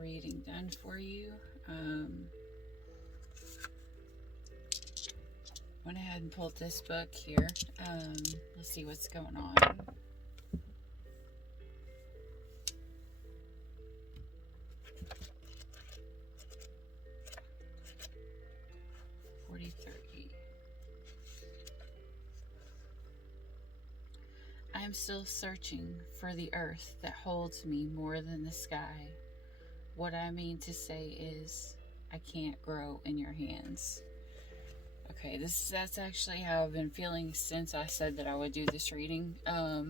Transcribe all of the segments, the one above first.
reading done for you. Went ahead and pulled this book here. Let's see what's going on. I am still searching for the earth that holds me more than the sky. What I mean to say is, I can't grow in your hands. Okay, that's actually how I've been feeling since I said that I would do this reading. I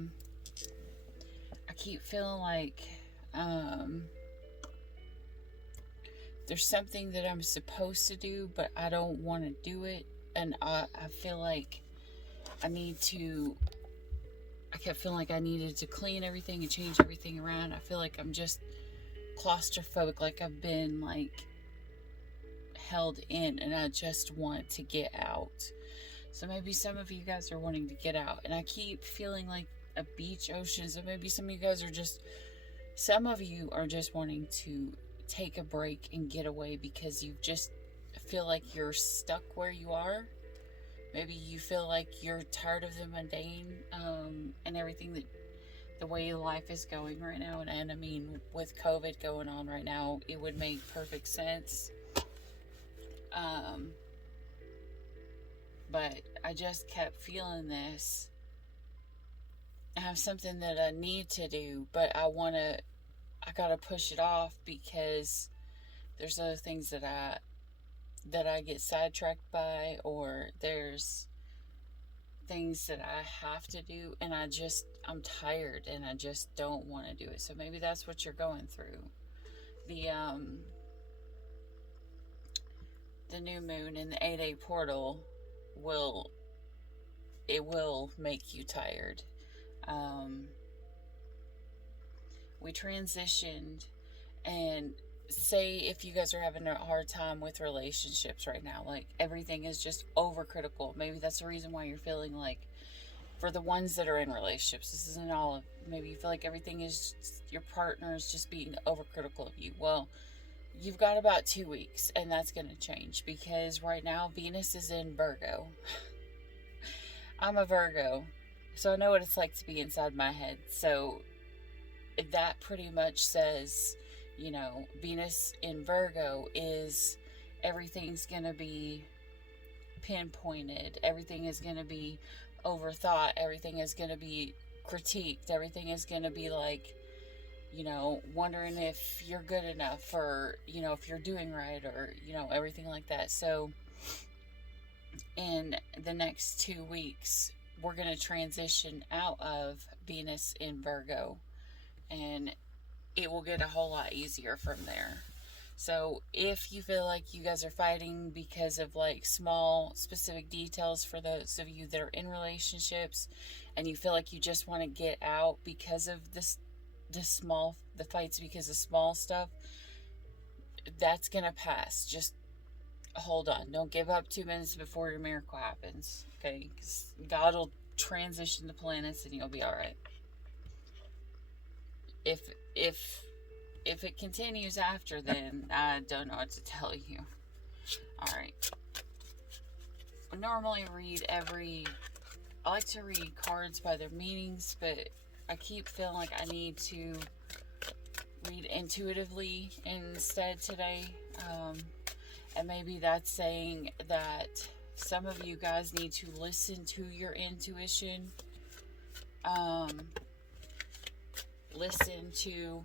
keep feeling like there's something that I'm supposed to do, but I don't want to do it, and I feel like I kept feeling like I needed to clean everything and change everything around. I feel like I'm just claustrophobic, like I've been held in, and I just want to get out. So maybe some of you guys are wanting to get out, and I keep feeling like a beach, ocean. So maybe some of you are just wanting to take a break and get away because you just feel like you're stuck where you are. Maybe you feel like you're tired of the mundane and everything, that the way life is going right now. And I mean, with COVID going on right now, it would make perfect sense. But I just kept feeling this. I have something that I need to do, but I gotta push it off because there's other things that I get sidetracked by, or there's things that I have to do, and I'm tired and I just don't want to do it. So maybe that's what you're going through. The new moon in the 8-day portal will make you tired. We transitioned, and say if you guys are having a hard time with relationships right now, like everything is just overcritical, maybe that's the reason why you're feeling like, for the ones that are in relationships, this isn't all of, maybe you feel like everything is your partner is just being overcritical of you. Well, you've got about 2 weeks, and that's going to change, because right now Venus is in Virgo. I'm a Virgo, so I know what it's like to be inside my head. So that pretty much says, Venus in Virgo is, everything's going to be pinpointed. Everything is going to be overthought. Everything is going to be critiqued. Everything is going to be like, wondering if you're good enough, or, if you're doing right, or, everything like that. So in the next 2 weeks, we're going to transition out of Venus in Virgo, and it will get a whole lot easier from there. So if you feel like you guys are fighting because of small specific details, for those of you that are in relationships, and you feel like you just want to get out because of the fights because of small stuff, that's gonna pass. Just hold on. Don't give up 2 minutes before your miracle happens. Okay, because God will transition the planets and you'll be all right. If it continues after, then I don't know what to tell you. All right. I normally I like to read cards by their meanings, but I keep feeling like I need to read intuitively instead today. And maybe that's saying that some of you guys need to listen to your intuition. Listen to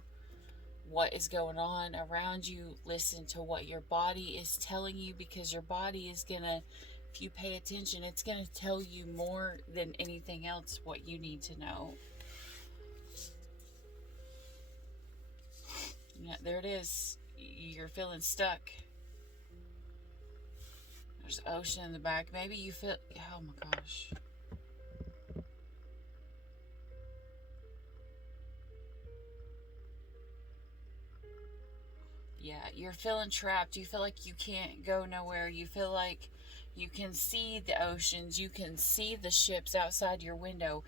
what is going on around you. Listen to what your body is telling you, because your body is gonna, if you pay attention, it's gonna tell you more than anything else what you need to know. Yeah, there it is. You're feeling stuck. There's ocean in the back. Maybe you feel, oh my gosh. Yeah, you're feeling trapped. You feel like you can't go nowhere. You feel like you can see the oceans. You can see the ships outside your window.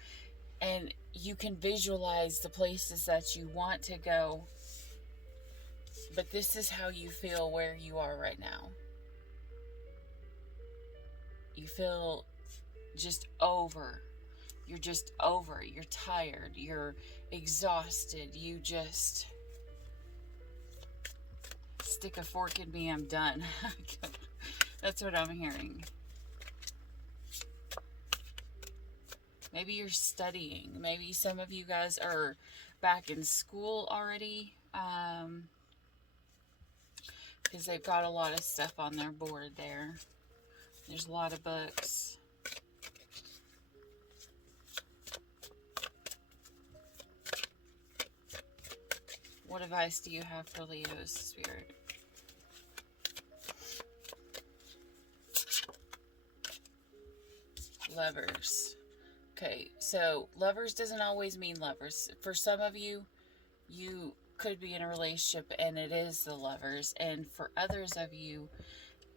And you can visualize the places that you want to go. But this is how you feel where you are right now. You feel just over. You're just over. You're tired. You're exhausted. You just stick a fork in me, I'm done. That's what I'm hearing. Maybe you're studying. Maybe some of you guys are back in school already. Because they've got a lot of stuff on their board there. There's a lot of books. What advice do you have for Leo's Spirit? Lovers. Okay, so lovers doesn't always mean lovers. For some of you, you could be in a relationship and it is the lovers. And for others of you,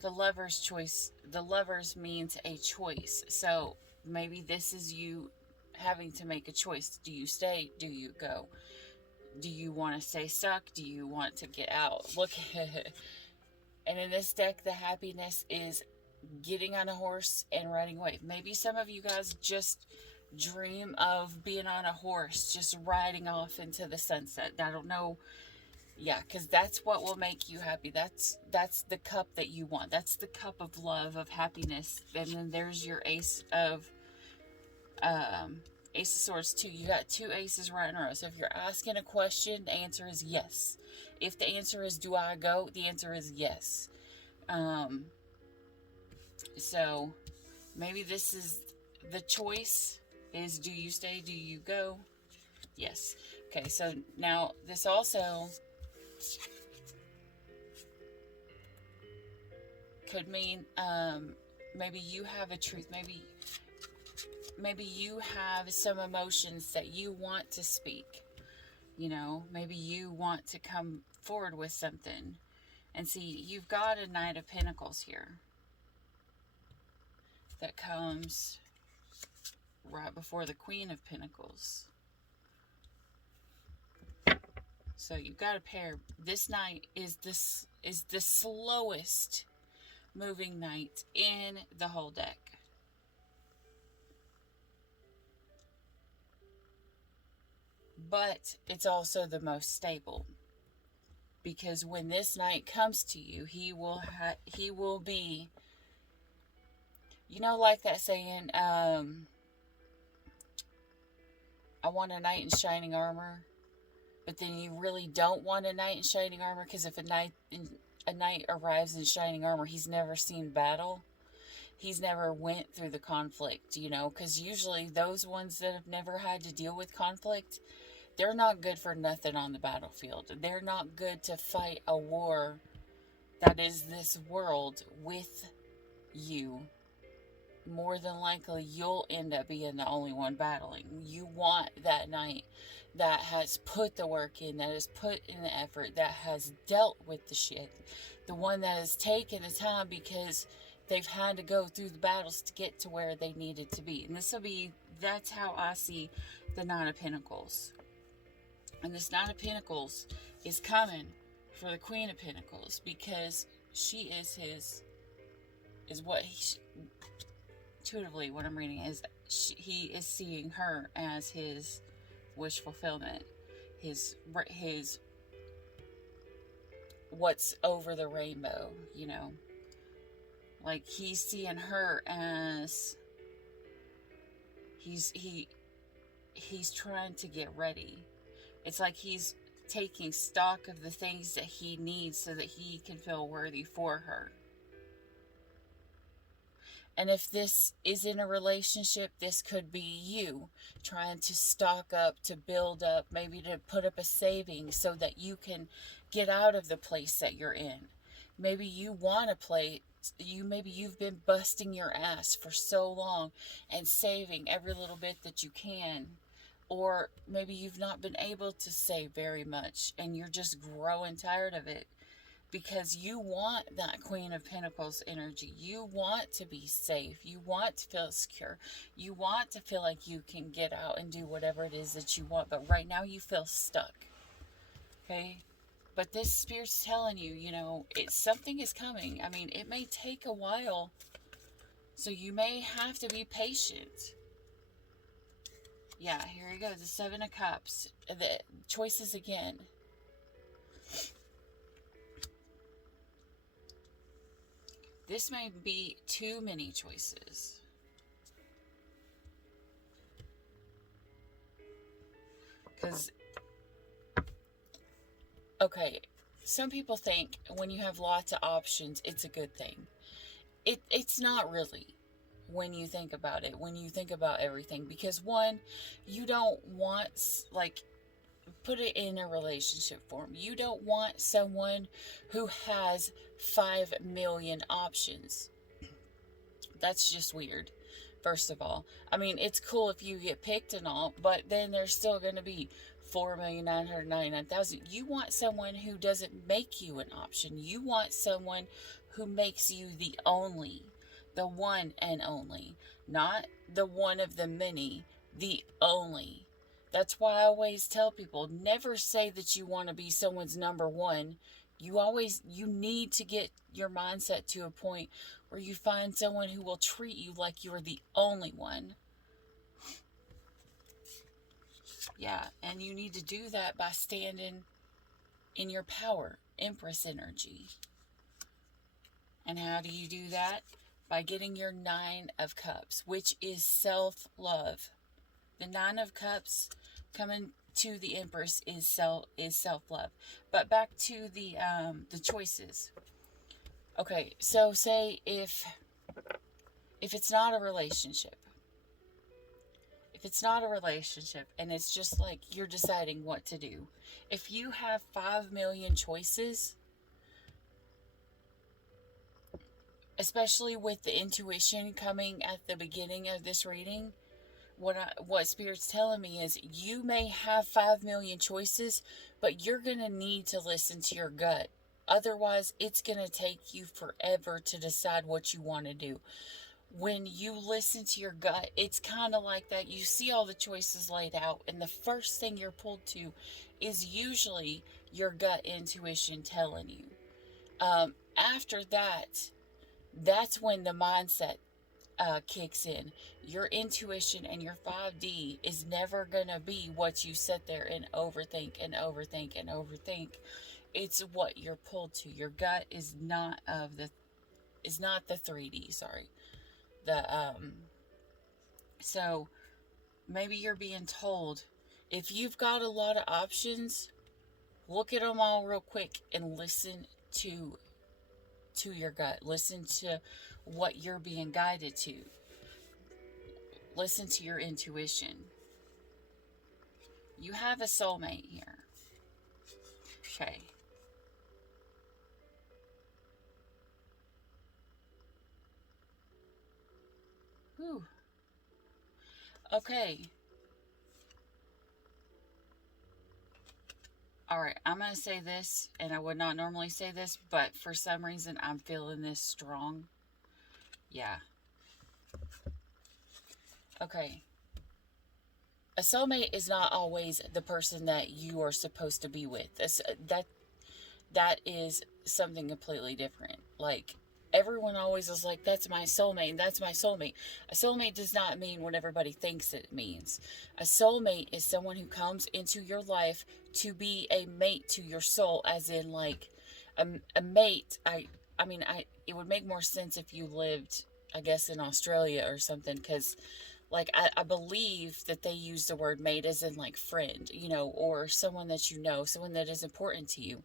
the lover's choice, the lovers means a choice. So maybe this is you having to make a choice. Do you stay? Do you go? Do you want to stay stuck? Do you want to get out? Look at it. And in this deck, the happiness is getting on a horse and riding away. Maybe some of you guys just dream of being on a horse, just riding off into the sunset. I don't know. Yeah, because that's what will make you happy. That's the cup that you want. That's the cup of love, of happiness. And then there's your Ace of Swords too. You got two aces right in a row. So if you're asking a question, the answer is yes. If the answer is do I go, the answer is yes. So maybe this is the choice is do you stay, do you go? Yes. Okay, so now this also could mean maybe you have a truth, maybe you have some emotions that you want to speak. You know, maybe you want to come forward with something. And see, you've got a Knight of Pentacles here that comes right before the Queen of Pentacles. So you've got a pair. This knight is the slowest moving knight in the whole deck. But it's also the most stable. Because when this knight comes to you, he will be, you know, like that saying, I want a knight in shining armor, but then you really don't want a knight in shining armor, because if a knight arrives in shining armor, he's never seen battle. He's never went through the conflict, you know, because usually those ones that have never had to deal with conflict, they're not good for nothing on the battlefield. They're not good to fight a war that is this world with you. More than likely, you'll end up being the only one battling. You want that knight that has put the work in, that has put in the effort, that has dealt with the shit. The one that has taken the time because they've had to go through the battles to get to where they needed to be. And that's how I see the Nine of Pentacles. And this Nine of Pentacles is coming for the Queen of Pentacles, because she is intuitively what I'm reading is he is seeing her as his wish fulfillment, his what's over the rainbow, you know, like he's seeing her as he's trying to get ready. It's like he's taking stock of the things that he needs so that he can feel worthy for her. And if this is in a relationship, this could be you trying to stock up, to build up, maybe to put up a savings so that you can get out of the place that you're in. Maybe you want to play, maybe you've been busting your ass for so long and saving every little bit that you can. Or maybe you've not been able to save very much and you're just growing tired of it. Because you want that Queen of Pentacles energy. You want to be safe. You want to feel secure. You want to feel like you can get out and do whatever it is that you want. But right now you feel stuck. Okay? But this Spirit's telling you, something is coming. I mean, it may take a while, so you may have to be patient. Yeah, here we go. The Seven of Cups. The choices again. This may be too many choices. Because, okay, some people think when you have lots of options, it's a good thing. It's not really when you think about it, when you think about everything. Because, one, you don't want, like, put it in a relationship form. You don't want someone who has 5 million options. That's just weird. First of all, I mean, it's cool if you get picked and all, but then there's still going to be 4,999,000. You want someone who doesn't make you an option. You want someone who makes you the one and only, not the one of the many, the only. That's why I always tell people, never say that you want to be someone's number one. You need to get your mindset to a point where you find someone who will treat you like you're the only one. Yeah, and you need to do that by standing in your power, Empress energy. And how do you do that? By getting your 9 of Cups, which is self-love. The 9 of Cups coming to the Empress is self-love. But back to the choices. Okay, so say if it's not a relationship. If it's not a relationship and it's just like you're deciding what to do. If you have 5 million choices, especially with the intuition coming at the beginning of this reading, what Spirit's telling me is you may have 5 million choices, but you're going to need to listen to your gut. Otherwise, it's going to take you forever to decide what you want to do. When you listen to your gut, it's kind of like that. You see all the choices laid out, and the first thing you're pulled to is usually your gut intuition telling you. After that, that's when the mindset kicks in. Your intuition and your 5D is never gonna be what you sit there and overthink and overthink and overthink. It's what you're pulled to. Your gut is not the 3D. Sorry, so maybe you're being told, if you've got a lot of options, look at them all real quick and listen to your gut. Listen to what you're being guided to. Listen to your intuition. You have a soulmate here. Okay. Whew. Okay. Alright, I'm going to say this, and I would not normally say this, but for some reason I'm feeling this strong. Yeah. Okay. A soulmate is not always the person that you are supposed to be with. That is something completely different. Like, everyone always is like, that's my soulmate, that's my soulmate. A soulmate does not mean what everybody thinks it means. A soulmate is someone who comes into your life to be a mate to your soul, as in, like, a mate. It would make more sense if you lived, I guess, in Australia or something, because, like, I believe that they use the word mate as in, like, friend, or someone that you know, someone that is important to you,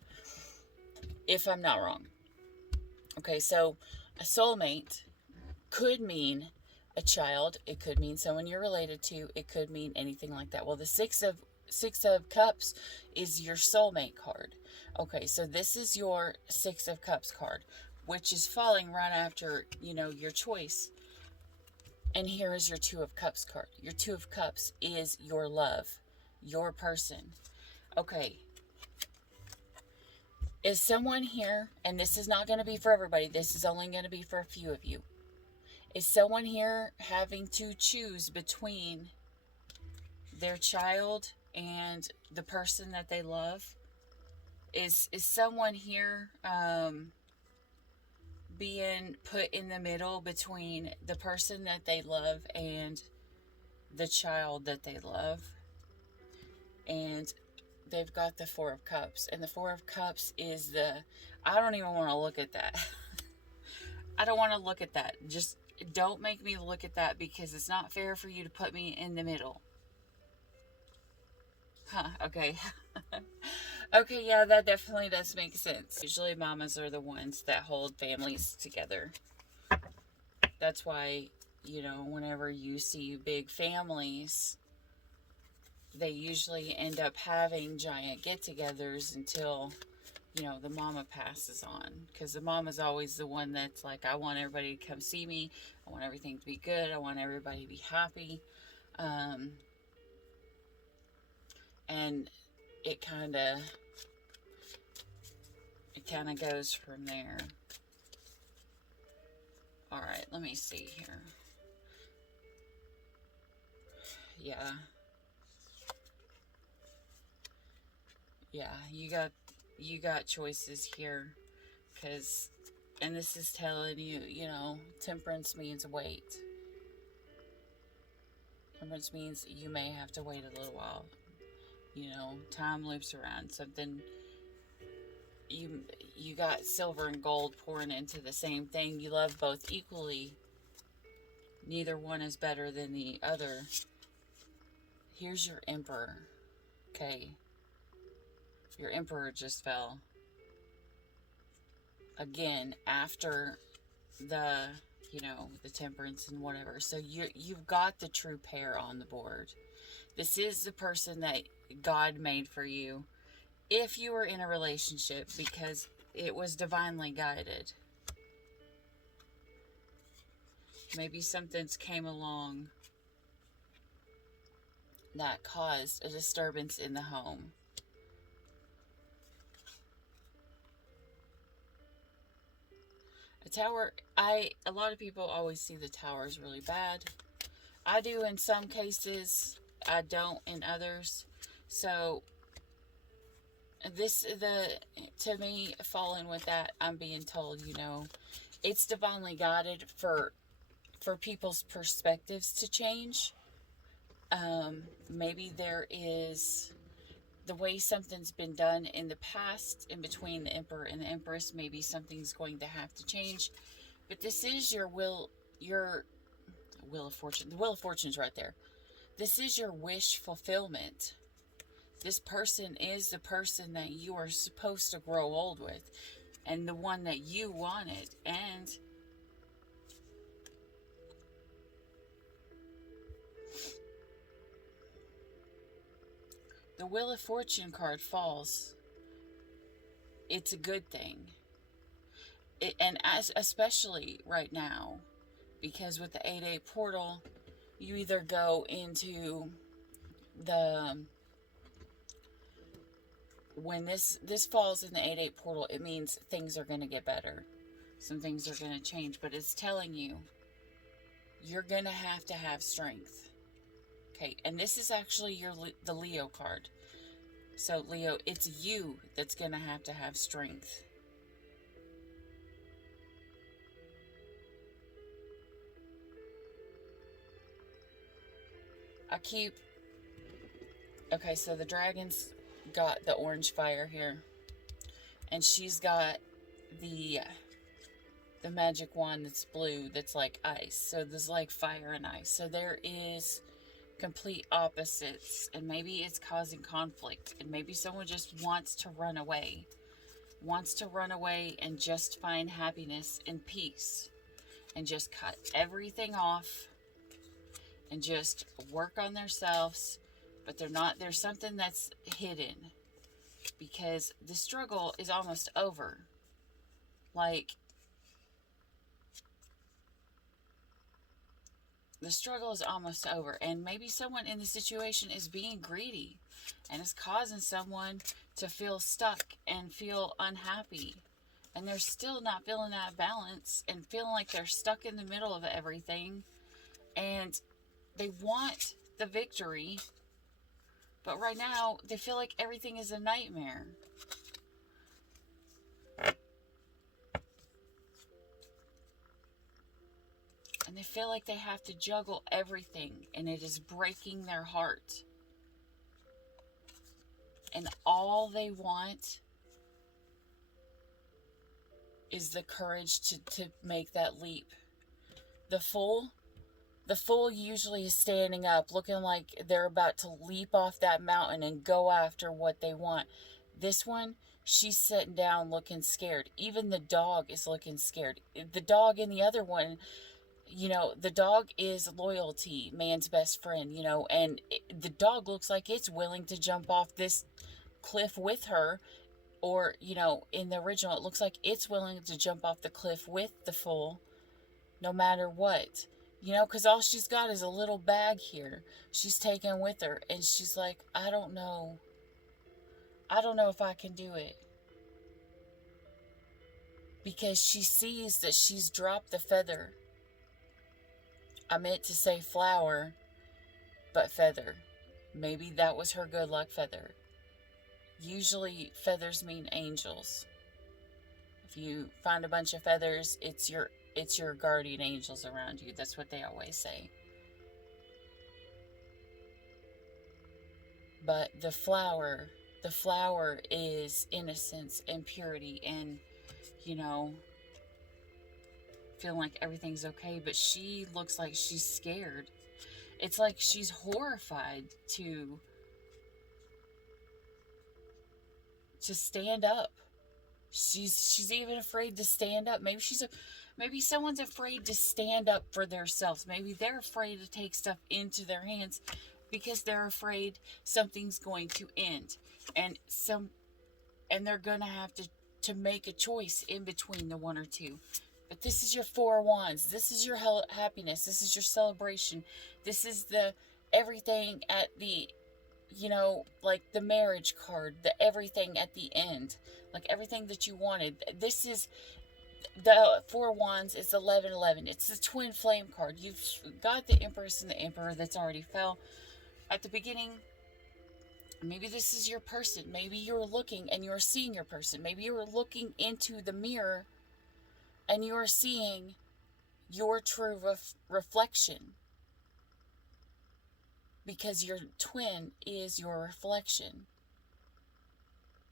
if I'm not wrong. Okay, so a soulmate could mean a child. It could mean someone you're related to. It could mean anything like that. Well, the Six of Cups is your soulmate card. Okay, so this is your 6 of Cups card, which is falling right after, your choice. And here is your 2 of Cups card. Your 2 of Cups is your love, your person. Okay. Is someone here, and this is not going to be for everybody, this is only going to be for a few of you. Is someone here having to choose between their child and the person that they love? Is someone here being put in the middle between the person that they love and the child that they love. And they've got the Four of Cups. And the Four of Cups is I don't even want to look at that. I don't want to look at that. Just don't make me look at that, because it's not fair for you to put me in the middle. Huh, okay. Okay, yeah, that definitely does make sense. Usually mamas are the ones that hold families together. That's why, whenever you see big families, they usually end up having giant get-togethers until, the mama passes on. Because the mama's always the one that's like, I want everybody to come see me. I want everything to be good. I want everybody to be happy. And it kind of goes from there. All right, let me see here. Yeah. Yeah, you got choices here, and this is telling you, temperance means wait. Temperance means you may have to wait a little while. Time loops around. Something, you got silver and gold pouring into the same thing. You love both equally. Neither one is better than the other. Here's your Emperor. Okay. Your Emperor just fell. Again, after the temperance and whatever. So you've got the true pair on the board. This is the person that God made for you if you were in a relationship, because it was divinely guided. Maybe something's came along that caused a disturbance in the home. A tower, a lot of people always see the tower as really bad. I do in some cases, I don't in others. So to me, falling with that, I'm being told, it's divinely guided for people's perspectives to change. Maybe there is the way something's been done in the past, in between the Emperor and the Empress. Maybe something's going to have to change. But this is your Wheel of Fortune. The Wheel of Fortune's right there. This is your wish fulfillment. This person is the person that you are supposed to grow old with, and the one that you wanted. And the Wheel of Fortune card falls. It's a good thing. Especially right now, because with the 8-8 portal, you either go into when this falls in the 8-8 portal, it means things are going to get better. Some things are going to change, but it's telling you you're going to have strength. Okay, and this is actually the Leo card. So Leo, it's you that's going to have strength. Okay, so the dragon's got the orange fire here, and she's got the magic wand that's blue, that's like ice. So there's like fire and ice. So there is complete opposites, and maybe it's causing conflict, and maybe someone just wants to run away and just find happiness and peace, and just cut everything off and just work on themselves. But there's something that's hidden, because the struggle is almost over. Like, the struggle is almost over, and maybe someone in the situation is being greedy and is causing someone to feel stuck and feel unhappy, and they're still not feeling that balance and feeling like they're stuck in the middle of everything, and they want the victory, but right now they feel like everything is a nightmare. and they feel like they have to juggle everything, and it is breaking their heart. And all they want is the courage to make that leap. The fool usually is standing up, looking like they're about to leap off that mountain and go after what they want. This one, she's sitting down looking scared. Even the dog is looking scared. The dog in the other one, the dog is loyalty, man's best friend, and the dog looks like it's willing to jump off this cliff with her. Or, in the original, it looks like it's willing to jump off the cliff with the fool, no matter what. Because all she's got is a little bag here she's taken with her. And she's like, I don't know if I can do it. Because she sees that she's dropped the feather. I meant to say flower, but feather. Maybe that was her good luck feather. Usually feathers mean angels. If you find a bunch of feathers, it's your guardian angels around you. That's what they always say. But the flower is innocence and purity and, feeling like everything's okay. But she looks like she's scared. It's like she's horrified to stand up. She's even afraid to stand up. Maybe someone's afraid to stand up for themselves. Maybe they're afraid to take stuff into their hands because they're afraid something's going to end, and they're gonna have to make a choice in between the one or two. But this is your Four of Wands. This is your happiness. This is your celebration. This is the everything at the, like the marriage card, the everything at the end, like everything that you wanted. This is the Four of Wands. It's 1111. It's the twin flame card. You've got the Empress and the Emperor that's already fell at the beginning. Maybe this is your person. Maybe you're looking and you're seeing your person. Maybe you're looking into the mirror and you're seeing your true reflection. Because your twin is your reflection.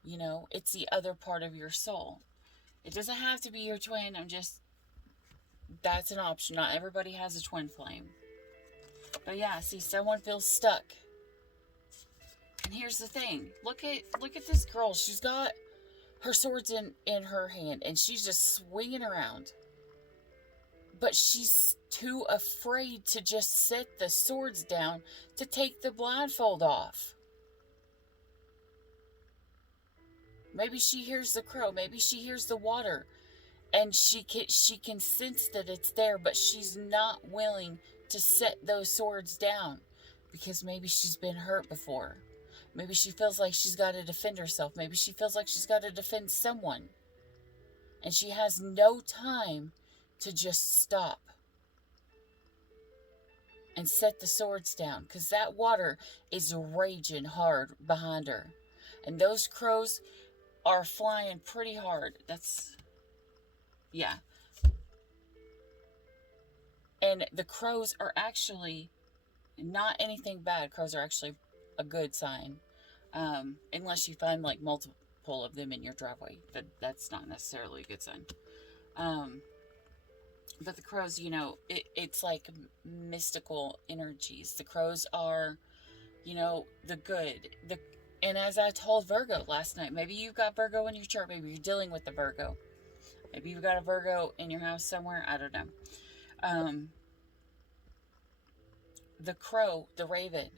It's the other part of your soul. It doesn't have to be your twin. That's an option. Not everybody has a twin flame. But yeah, see, someone feels stuck. And here's the thing. Look at this girl. She's got her swords in her hand, and she's just swinging around. But she's too afraid to just set the swords down to take the blindfold off. Maybe she hears the crow. Maybe she hears the water. And she can sense that it's there, but she's not willing to set those swords down. Because maybe she's been hurt before. Maybe she feels like she's got to defend herself. Maybe she feels like she's got to defend someone. And she has no time to just stop and set the swords down, because that water is raging hard behind her, and those crows are flying pretty hard. And the crows are actually not anything bad. Crows are actually a good sign, unless you find like multiple of them in your driveway. That's not necessarily a good sign. But the crows, it's like mystical energies. The crows are, the good. And as I told Virgo last night, maybe you've got Virgo in your chart. Maybe you're dealing with the Virgo. Maybe you've got a Virgo in your house somewhere. I don't know. The crow, the raven.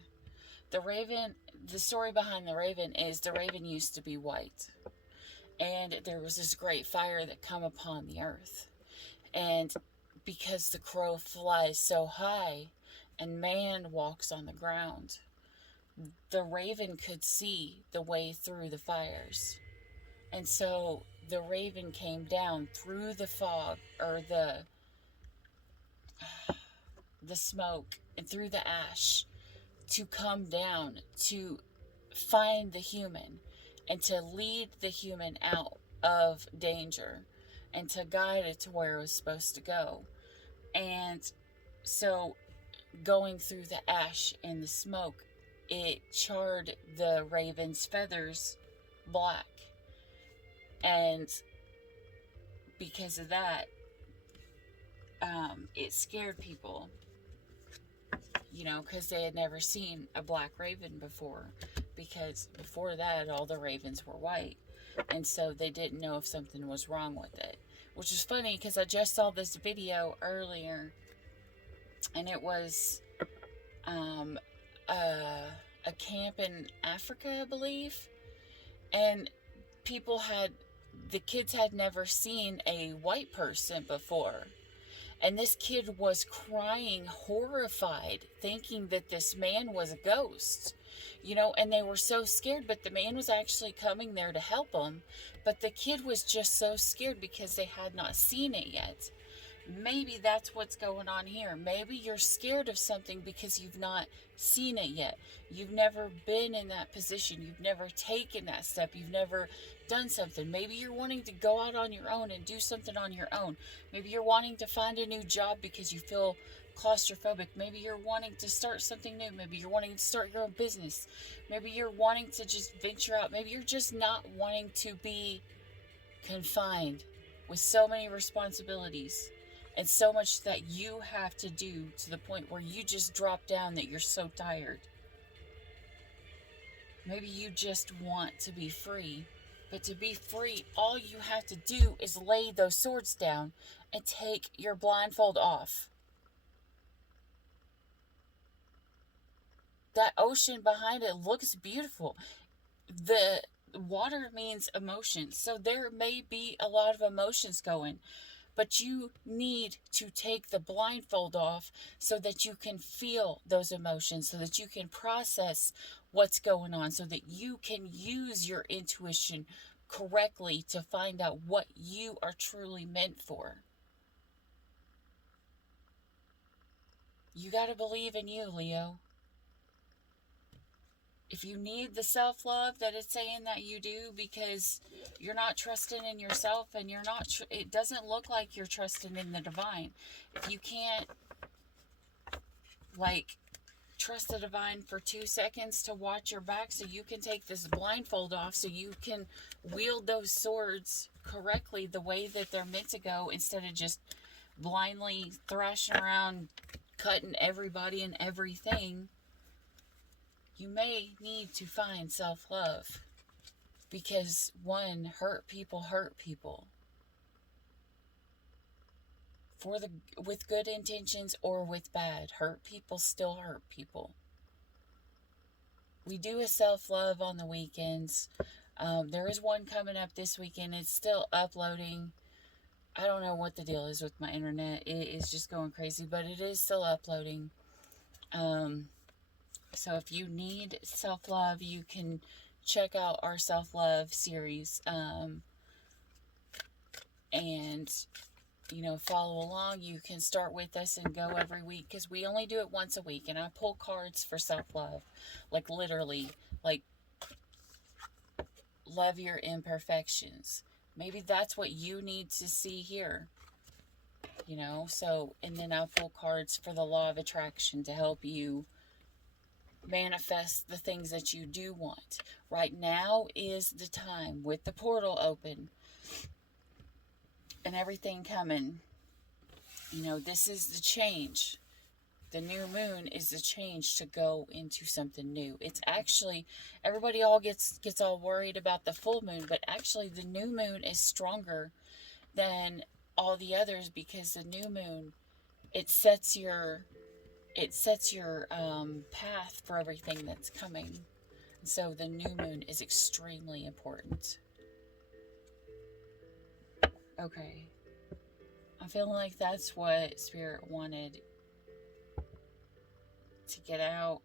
The story behind the raven is the raven used to be white. And there was this great fire that come upon the earth. And because the crow flies so high and man walks on the ground, the raven could see the way through the fires. And so the raven came down through the fog, or the smoke, and through the ash, to come down to find the human and to lead the human out of danger and to guide it to where it was supposed to go. And So going through the ash and the smoke, it charred the raven's feathers black. And because of that, it scared people, because they had never seen a black raven before. Because before that, all the ravens were white. And so they didn't know if something was wrong with it. Which is funny because I just saw this video earlier. And it was a camp in Africa, I believe. And the kids had never seen a white person before. And this kid was crying, horrified, thinking that this man was a ghost, and they were so scared, but the man was actually coming there to help them. But the kid was just so scared because they had not seen it yet. Maybe that's what's going on here. Maybe you're scared of something because you've not seen it yet. You've never been in that position. You've never taken that step. You've never done something. Maybe you're wanting to go out on your own and do something on your own. Maybe you're wanting to find a new job because you feel claustrophobic. Maybe you're wanting to start something new. Maybe you're wanting to start your own business. Maybe you're wanting to just venture out. Maybe you're just not wanting to be confined with so many responsibilities and so much that you have to do, to the point where you just drop down that you're so tired. Maybe you just want to be free. But to be free, all you have to do is lay those swords down and take your blindfold off. That ocean behind it looks beautiful. The water means emotion. So there may be a lot of emotions going. But you need to take the blindfold off so that you can feel those emotions, so that you can process what's going on, so that you can use your intuition correctly to find out what you are truly meant for. You got to believe in you, Leo. If you need the self-love that it's saying that you do, because you're not trusting in yourself, and it doesn't look like you're trusting in the divine. If you can't trust the divine for 2 seconds to watch your back so you can take this blindfold off, so you can wield those swords correctly the way that they're meant to go, instead of just blindly thrashing around, cutting everybody and everything, you may need to find self-love. Because hurt people hurt people. With good intentions or with bad. Hurt people still hurt people. We do a self-love on the weekends. There is one coming up this weekend. It's still uploading. I don't know what the deal is with my internet. It is just going crazy, but it is still uploading. So if you need self-love, you can check out our self-love series. And follow along. You can start with us and go every week, because we only do it once a week, and I pull cards for self-love, literally, love your imperfections. Maybe that's what you need to see here, so, and then I'll pull cards for the law of attraction to help you manifest the things that you do want. Right now is the time, with the portal open and everything coming. This is the change. The new moon is the change to go into something new. It's actually, everybody all gets all worried about the full moon, but actually the new moon is stronger than all the others, because the new moon, it sets your path for everything that's coming. So the new moon is extremely important. Okay. I'm feeling like that's what Spirit wanted to get out.